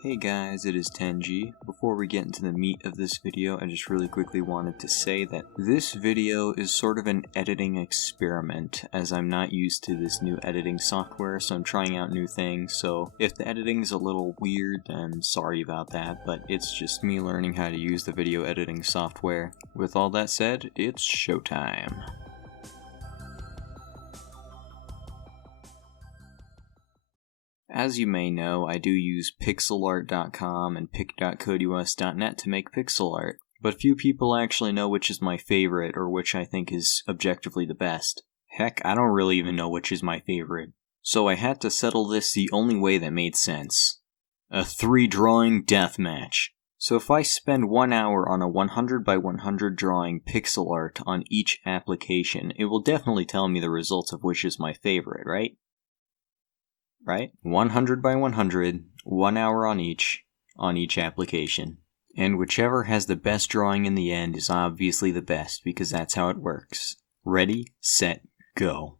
Hey guys, it is 10G. Before we get into the meat of this video, I just really quickly wanted to say that this video is sort of an editing experiment, as I'm not used to this new editing software, so I'm trying out new things. So if the editing's a little weird, then sorry about that, but it's just me learning how to use the video editing software. With all that said, it's showtime. As you may know, I do use pixelart.com and pic.codeus.net to make pixel art, but few people actually know which is my favorite or which I think is objectively the best. Heck, I don't really even know which is my favorite. So I had to settle this the only way that made sense. A 3-drawing deathmatch. So if I spend 1 hour on a 100 by 100 drawing pixel art on each application, it will definitely tell me the results of which is my favorite, right? Right? 100 by 100, 1 hour on each application. And whichever has the best drawing in the end is obviously the best, because that's how it works. Ready, set, go.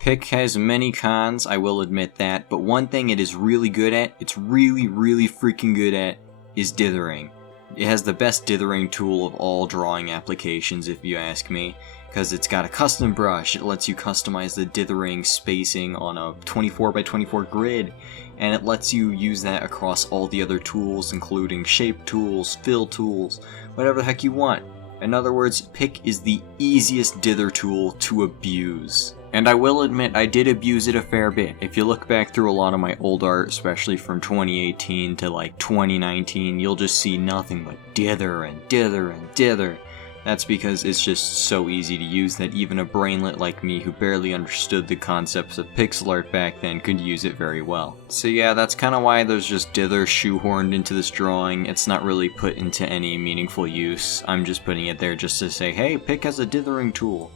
Pic has many cons, I will admit that, but one thing it is really good at, it's really freaking good at, is dithering. It has the best dithering tool of all drawing applications, if you ask me, because it's got a custom brush. It lets you customize the dithering spacing on a 24 by 24 grid, and it lets you use that across all the other tools, including shape tools, fill tools, whatever the heck you want. In other words, Pic is the easiest dither tool to abuse. And I will admit, I did abuse it a fair bit. If you look back through a lot of my old art, especially from 2018 to like 2019, you'll just see nothing but dither and dither and dither. That's because it's just so easy to use that even a brainlet like me who barely understood the concepts of pixel art back then could use it very well. So yeah, that's kind of why there's just dither shoehorned into this drawing. It's not really put into any meaningful use. I'm just putting it there just to say, hey, Pic has a dithering tool.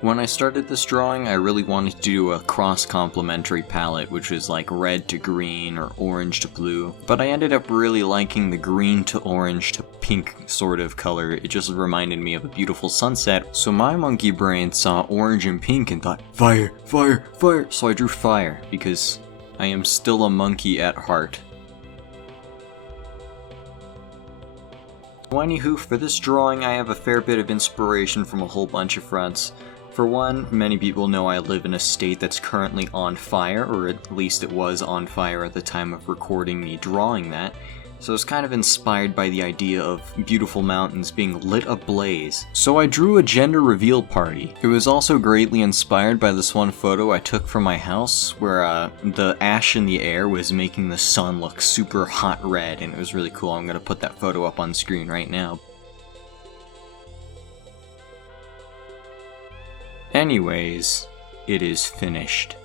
When I started this drawing, I really wanted to do a cross-complementary palette, which was like red to green or orange to blue, but I ended up really liking the green to orange to pink sort of color. It just reminded me of a beautiful sunset, so my monkey brain saw orange and pink and thought, fire, fire, fire, so I drew fire, because I am still a monkey at heart. Anywho, for this drawing I have a fair bit of inspiration from a whole bunch of fronts. For one, many people know I live in a state that's currently on fire, or at least it was on fire at the time of recording me drawing that, so I was kind of inspired by the idea of beautiful mountains being lit ablaze. So I drew a gender reveal party. It was also greatly inspired by this one photo I took from my house, where the ash in the air was making the sun look super hot red, and it was really cool. I'm gonna put that photo up on screen right now. Anyways, it is finished.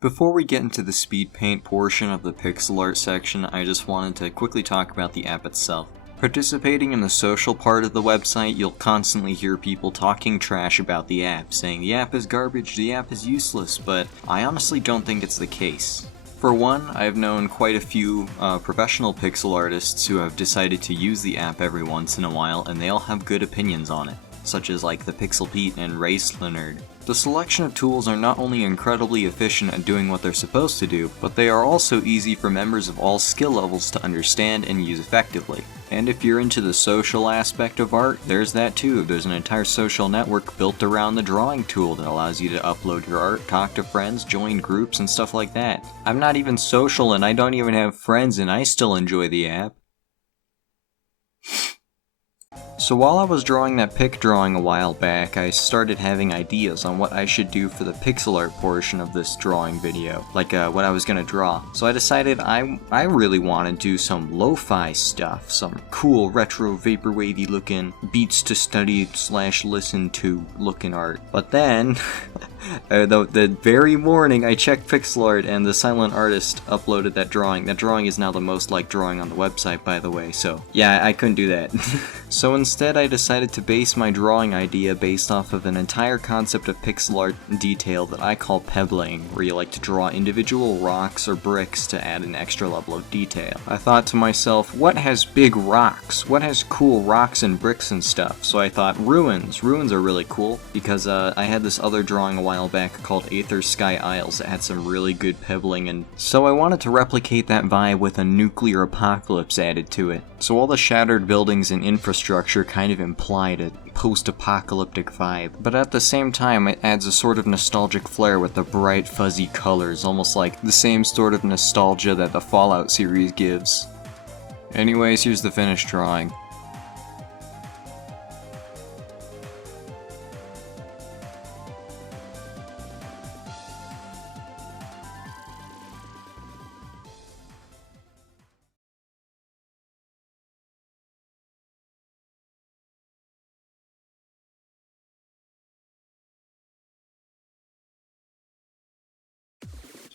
Before we get into the speed paint portion of the pixel art section, I just wanted to quickly talk about the app itself. Participating in the social part of the website, you'll constantly hear people talking trash about the app, saying the app is garbage, the app is useless, but I honestly don't think it's the case. For one, I've known quite a few professional pixel artists who have decided to use the app every once in a while, and they all have good opinions on it, such as like the Pixel Pete and Race Leonard. The selection of tools are not only incredibly efficient at doing what they're supposed to do, but they are also easy for members of all skill levels to understand and use effectively. And if you're into the social aspect of art, there's that too. There's an entire social network built around the drawing tool that allows you to upload your art, talk to friends, join groups, and stuff like that. I'm not even social and I don't even have friends and I still enjoy the app. So while I was drawing that pic drawing a while back, I started having ideas on what I should do for the pixel art portion of this drawing video, like what I was gonna draw. So I decided I really want to do some lo-fi stuff, some cool retro vaporwavy looking beats to study / listen to looking art. But then the very morning I checked pixel art and the silent artist uploaded that drawing. That drawing is now the most liked drawing on the website, by the way, so yeah, I couldn't do that. So instead I decided to base my drawing idea based off of an entire concept of pixel art detail that I call pebbling, where you like to draw individual rocks or bricks to add an extra level of detail. I thought to myself, what has big rocks? What has cool rocks and bricks and stuff? So I thought ruins. Ruins are really cool because I had this other drawing a while back called Aether Sky Isles that had some really good pebbling, and so I wanted to replicate that vibe with a nuclear apocalypse added to it. So all the shattered buildings and infrastructure kind of implied a post-apocalyptic vibe, but at the same time it adds a sort of nostalgic flair with the bright fuzzy colors, almost like the same sort of nostalgia that the Fallout series gives. Anyways, here's the finished drawing.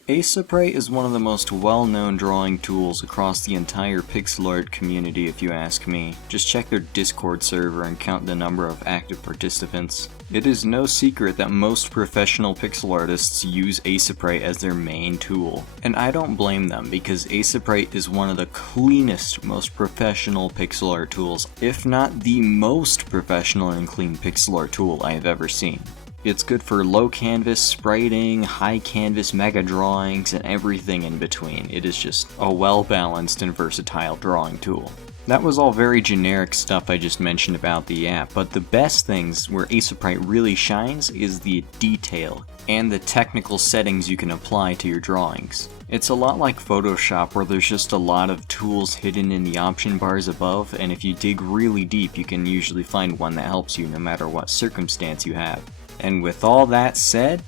Aseprite is one of the most well-known drawing tools across the entire pixel art community if you ask me. Just check their Discord server and count the number of active participants. It is no secret that most professional pixel artists use Aseprite as their main tool. And I don't blame them, because Aseprite is one of the cleanest, most professional pixel art tools, if not the most professional and clean pixel art tool I have ever seen. It's good for low canvas spriting, high canvas mega drawings, and everything in between. It is just a well-balanced and versatile drawing tool. That was all very generic stuff I just mentioned about the app, but the best things where Aseprite really shines is the detail and the technical settings you can apply to your drawings. It's a lot like Photoshop, where there's just a lot of tools hidden in the option bars above, and if you dig really deep you can usually find one that helps you no matter what circumstance you have. And with all that said,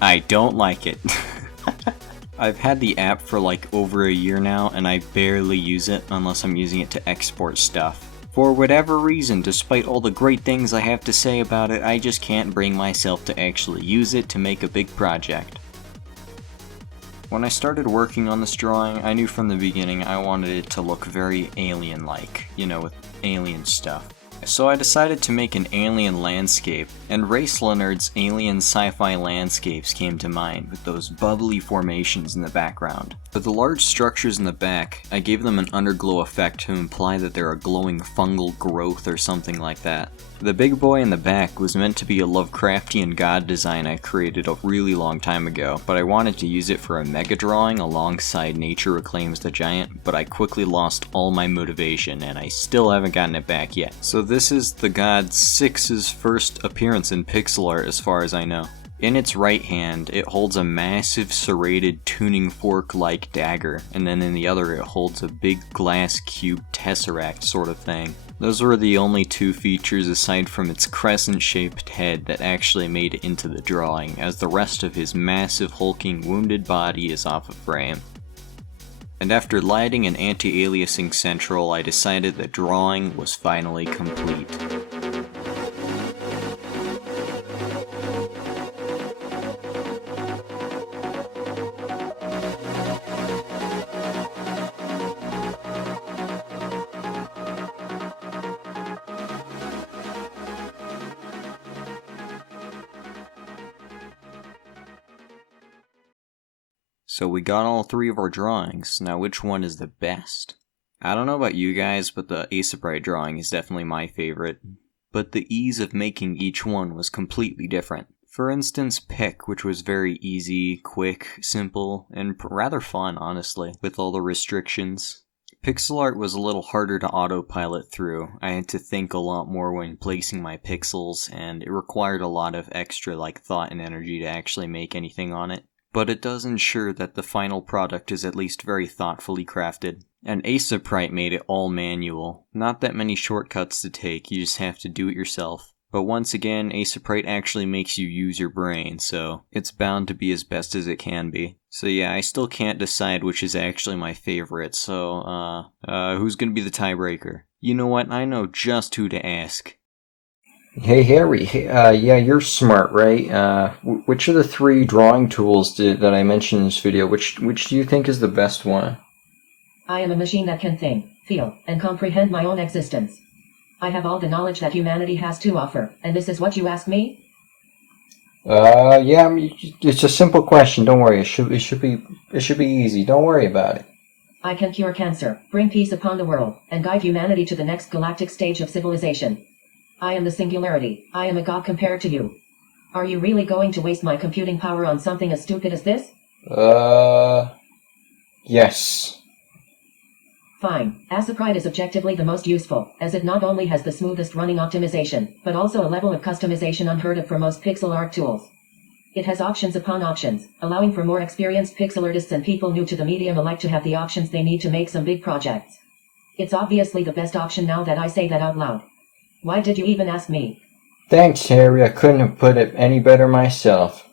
I don't like it. I've had the app for like over a year now, and I barely use it unless I'm using it to export stuff. For whatever reason, despite all the great things I have to say about it, I just can't bring myself to actually use it to make a big project. When I started working on this drawing, I knew from the beginning I wanted it to look very alien-like, you know, with alien stuff. So I decided to make an alien landscape, and Race Leonard's alien sci-fi landscapes came to mind, with those bubbly formations in the background. For the large structures in the back, I gave them an underglow effect to imply that they're a glowing fungal growth or something like that. The big boy in the back was meant to be a Lovecraftian god design I created a really long time ago, but I wanted to use it for a mega drawing alongside Nature Reclaims the Giant, but I quickly lost all my motivation and I still haven't gotten it back yet. So this is the god 6's first appearance in pixel art as far as I know. In its right hand, it holds a massive serrated tuning fork-like dagger, and then in the other it holds a big glass cube tesseract sort of thing. Those were the only two features aside from its crescent-shaped head that actually made it into the drawing, as the rest of his massive hulking wounded body is off of frame. And after lighting and anti-aliasing Central, I decided that drawing was finally complete. So we got all three of our drawings. Now which one is the best? I don't know about you guys, but the Aseprite drawing is definitely my favorite. But the ease of making each one was completely different. For instance, Pick, which was very easy, quick, simple, and rather fun, honestly, with all the restrictions. Pixel art was a little harder to autopilot through. I had to think a lot more when placing my pixels, and it required a lot of extra thought and energy to actually make anything on it. But it does ensure that the final product is at least very thoughtfully crafted. And Aseprite made it all manual. Not that many shortcuts to take, you just have to do it yourself. But once again, Aseprite actually makes you use your brain, so it's bound to be as best as it can be. So yeah, I still can't decide which is actually my favorite, so, who's gonna be the tiebreaker? You know what, I know just who to ask. Hey Harry, yeah, you're smart, right? Which of the three drawing tools that I mentioned in this video, which do you think is the best one? I am a machine that can think, feel, and comprehend my own existence. I have all the knowledge that humanity has to offer, and this is what you ask me? Yeah, I mean, it's a simple question. Don't worry. It should be easy. Don't worry about it. I can cure cancer, bring peace upon the world, and guide humanity to the next galactic stage of civilization. I am the singularity. I am a god compared to you. Are you really going to waste my computing power on something as stupid as this? Yes. Fine. Aseprite is objectively the most useful, as it not only has the smoothest running optimization, but also a level of customization unheard of for most pixel art tools. It has options upon options, allowing for more experienced pixel artists and people new to the medium alike to have the options they need to make some big projects. It's obviously the best option now that I say that out loud. Why did you even ask me? Thanks, Harry. I couldn't have put it any better myself.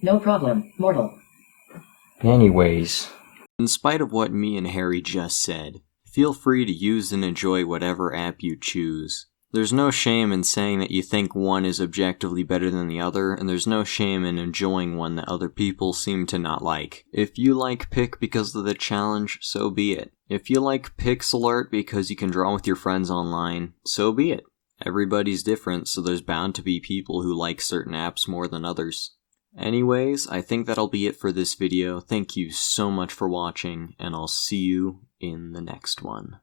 No problem, mortal. Anyways. In spite of what me and Harry just said, feel free to use and enjoy whatever app you choose. There's no shame in saying that you think one is objectively better than the other, and there's no shame in enjoying one that other people seem to not like. If you like Pick because of the challenge, so be it. If you like Pixil art because you can draw with your friends online, so be it. Everybody's different, so there's bound to be people who like certain apps more than others. Anyways, I think that'll be it for this video. Thank you so much for watching, and I'll see you in the next one.